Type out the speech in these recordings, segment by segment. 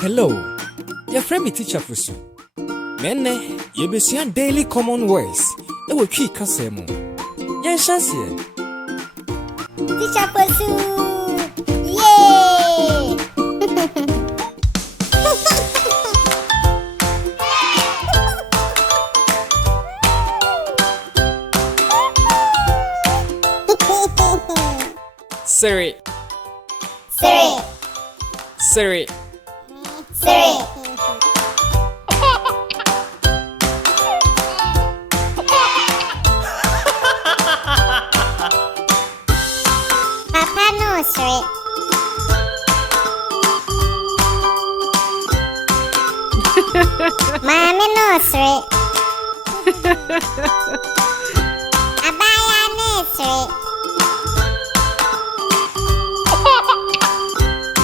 Hello, your friend Teacher Fosu. Mene, you be seeing daily common words. It will keep Casemo. Yes, here. Teacher Fosu! Yay! Siri. Siri! Siri. Siri! Papa no Siri. Mommy no Siri. Abaya no Siri.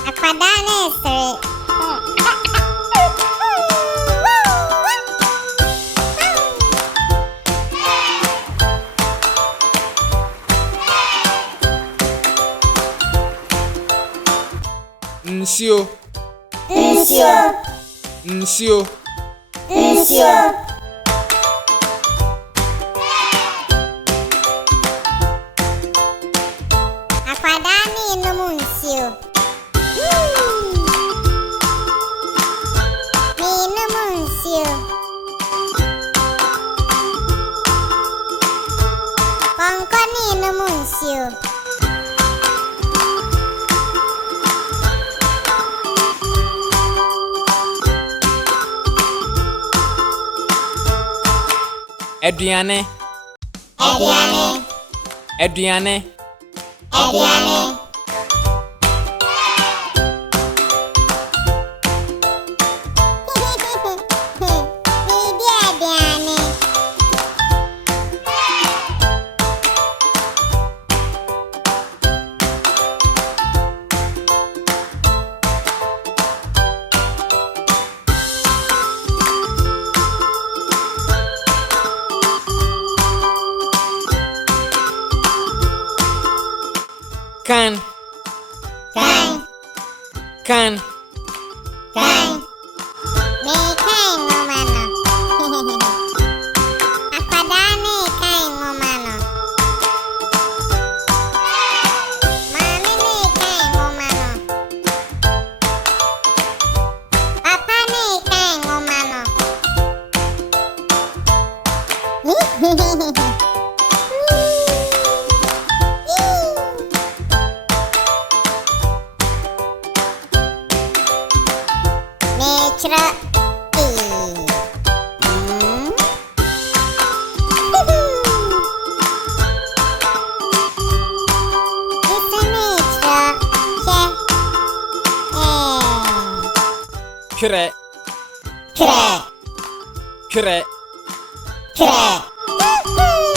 Akwada no Siri. Nsio. Nsio. Nsio. Nsio. Akwada ni inumu nsio. Ni inumu nsio. Konko ni inumu nsio. Aduane. Aduane. Aduane. Aduane. Bibi aduane. Can. Kan. Can. Kan. Me kan ngomano. Akwadane kan ngomano. Mami ne kan ngomano. Papa ne kan ngomano. Nature. Kre. Kre. Kre. Kre.